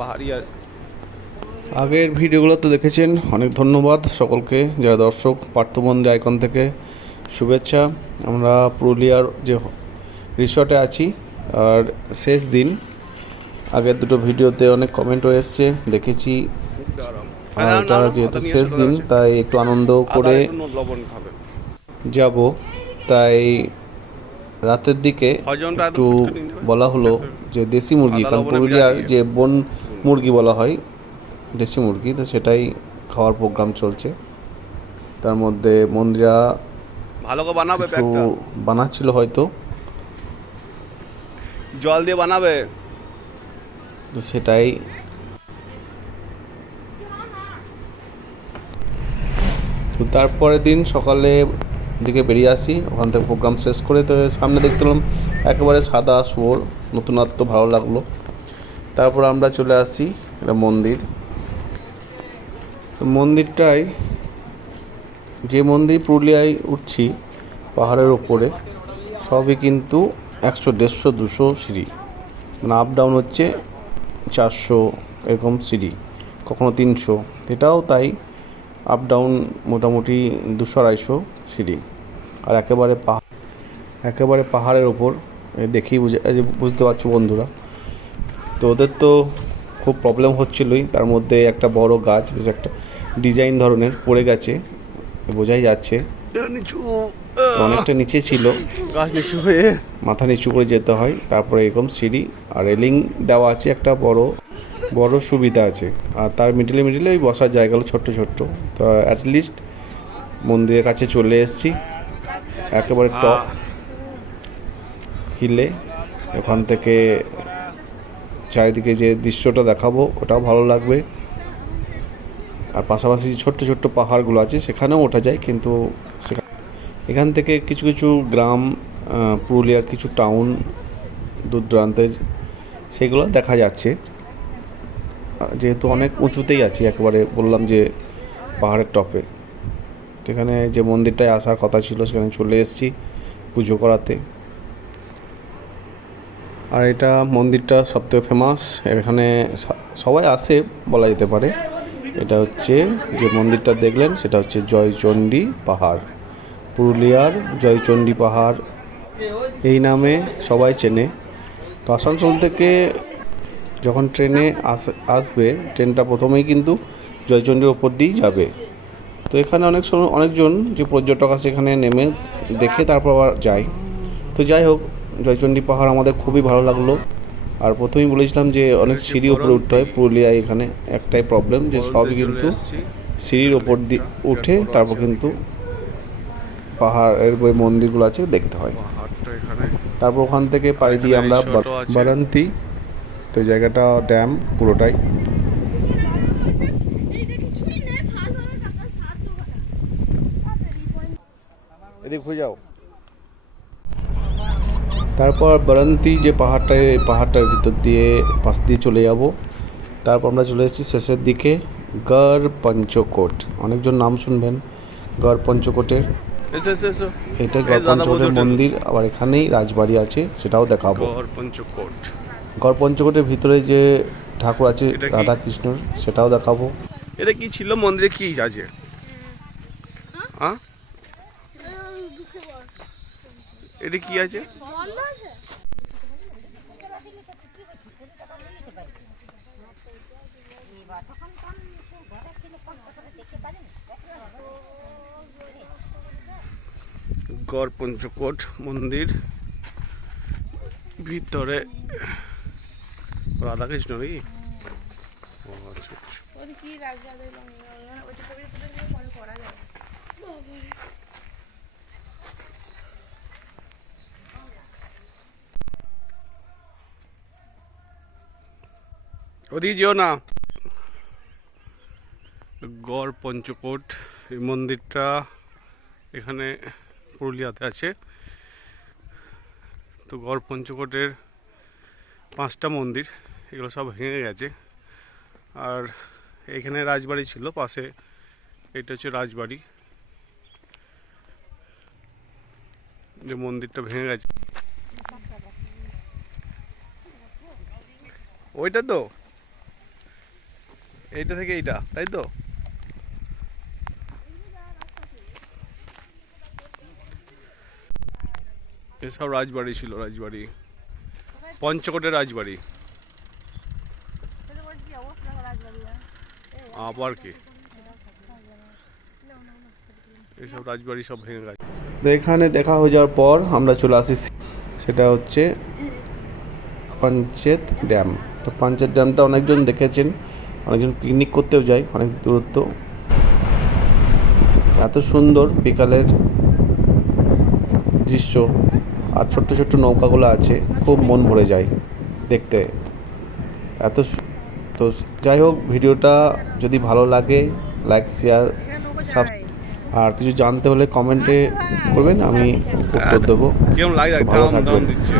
পাহাড়ি আর আগের ভিডিওগুলো তো দেখেছেন, অনেক ধন্যবাদ সকলকে যারা দর্শক। পার্থবন্ধু আইকন থেকে শুভেচ্ছা। আমরা পুরুলিয়ার যে রিসর্টে আছি আর শেষ দিন। আগের দুটো ভিডিওতে অনেক কমেন্টও এসছে, দেখেছি। আর এটা যেহেতু শেষ দিন তাই একটু আনন্দ করে লবণ খাবে। যাব, তাই রাতের দিকে একটু বলা হলো যে দেশি মুরগি, কারণ পুরুলিয়ার যে বন মুরগি বলা হয় দেশি মুরগি, তো সেটাই খাওয়ার প্রোগ্রাম চলছে। তার মধ্যে মন্দিরা ভালো করে বানাবে, কিছু বানাচ্ছিল হয়তো, জল দিয়ে বানাবে, তো সেটাই। তো তারপরের দিন সকালে দিকে বেরিয়ে আসি ওখান থেকে, প্রোগ্রাম শেষ করে। তো সামনে দেখতে পেলাম একেবারে সাদা শুয়োর, নতুনত্ব ভালো লাগলো। তারপর আমরা চলে আসি একটা মন্দির। তো মন্দিরটাই, যে মন্দির পুরুলিয়ায় উঠছি পাহাড়ের ওপরে, সবই কিন্তু 100, 150, 200 সিঁড়ি, মানে আপ ডাউন হচ্ছে 400 এরকম সিঁড়ি, কখনো 300, এটাও তাই আপ ডাউন মোটামুটি 200-250 সিঁড়ি। আর একেবারে পাহাড়ের ওপর, দেখেই বুঝতে পারছো বন্ধুরা। তো ওদের তো খুব প্রবলেম হচ্ছিলোই, তার মধ্যে একটা বড় গাছ, বেশ একটা ডিজাইন ধরনের পড়ে গেছে, বোঝাই যাচ্ছে। তো অনেকটা নিচে ছিল, গাছ নিচু হয়ে মাথা নিচু করে যেতে হয়। তারপরে এরকম সিঁড়ি আর রেলিং দেওয়া আছে, একটা বড় সুবিধা আছে। আর তার মিডিলে ওই বসার জায়গাগুলো ছোট্ট। তো অ্যাটলিস্ট মন্দিরের কাছে চলে এসেছি, একেবারে টপ হিলে। ওখান থেকে চারিদিকে যে দৃশ্যটা দেখাবো ওটাও ভালো লাগবে। আর পাশাপাশি ছোট্ট পাহাড়গুলো আছে সেখানেও ওঠা যায়, কিন্তু এখান থেকে কিছু গ্রাম, পুরুলিয়ার কিছু টাউন দূর দূরান্তে সেগুলো দেখা যাচ্ছে। যেহেতু অনেক উঁচুতেই আছি, একেবারে বললাম যে পাহাড়ের টপে, সেখানে যে মন্দিরটায় আসার কথা ছিল সেখানে চলে এসেছি পুজো করাতে। আর এটা মন্দিরটা সবথেকে ফেমাস, এখানে সবাই আসে বলা যেতে পারে। এটা হচ্ছে যে মন্দিরটা দেখলেন সেটা হচ্ছে জয়চণ্ডী পাহাড়, পুরুলিয়ার জয়চণ্ডী পাহাড় এই নামে সবাই চেনে। তো আসানসোল থেকে যখন ট্রেনে আসবে, ট্রেনটা প্রথমেই কিন্তু জয়চণ্ডীর ওপর দিয়েই যাবে। তো এখানে অনেকজন যে পর্যটক আছে এখানে নেমে দেখে তারপর আবার যায়। তো যাই হোক, জয়চণ্ডী পাহাড় আমাদের খুবই ভালো লাগলো। আর প্রথমেই বলেছিলাম যে অনেক সিঁড়ি উপরে উঠতে হয় পুরুলিয়ায়। এখানে একটাই প্রবলেম যে সবই কিন্তু সিঁড়ির ওপর দিয়ে উঠে তারপর কিন্তু পাহাড়ের যে মন্দিরগুলো আছে দেখতে হয়। তারপর ওখান থেকে পাড়ি দিয়ে আমরা বারান্তি, তো জায়গাটা ড্যাম পুরোটাই। এদিকে ঘুরে যাও। তারপর বারান্তি যে পাহাড়টায়, এই পাহাড়টার ভিতর দিয়ে পাশ দিয়ে চলে যাব। তারপর আমরা চলে এসেছি শেষের দিকে গড় পঞ্চকোট। অনেকজন নাম শুনবেন গড় পঞ্চকোটের। এটা গড় পঞ্চকোটের মন্দির, আবার এখানেই রাজবাড়ি আছে, সেটাও দেখাবো। গড় পঞ্চকোটের ভিতরে যে ঠাকুর আছে রাধা কৃষ্ণর, সেটাও দেখাবো। এটা কি ছিল মন্দিরে, কি আছে? এটা কি আছে? গড় পঞ্চকোট মন্দির, ভিতরে রাধাকৃষ্ণ নাকি? ওদিকে যেও না। গড় পঞ্চকোট এই মন্দিরটা এখানে পুরুলিয়াতে আছে। তো গড় পঞ্চকোটের 5টা মন্দির, এগুলো সব ভেঙে গেছে। আর এখানে রাজবাড়ি ছিল পাশে, এটা হচ্ছে রাজবাড়ি। যে মন্দিরটা ভেঙে গেছে ওইটা তো এইটা থেকে এইটা, তাই তো? এসব রাজবাড়ি ছিল, রাজবাড়ি, পঞ্চকোটের রাজবাড়ি। আবার কি এইসব রাজবাড়ি সব ভেঙে গেছে। তো এখানে দেখা হয়ে যাওয়ার পর আমরা চলে আসি, সেটা হচ্ছে পাঞ্চেত ড্যাম। তো পাঞ্চেত ড্যামটা অনেকজন দেখেছেন, অনেকজন পিকনিক করতেও যায়, অনেক দূরত্ব। এত সুন্দর বিকালের দৃশ্য, আর ছোট্ট ছোট্ট নৌকাগুলো আছে, খুব মন ভরে যায় দেখতে। তো যাই হোক, ভিডিওটা যদি ভালো লাগে লাইক, শেয়ার, আর কিছু জানতে হলে কমেন্টে করবেন, আমি উত্তর দেবো। কিরম লাগে? ভালো দাম থাকবেন। দিচ্ছে।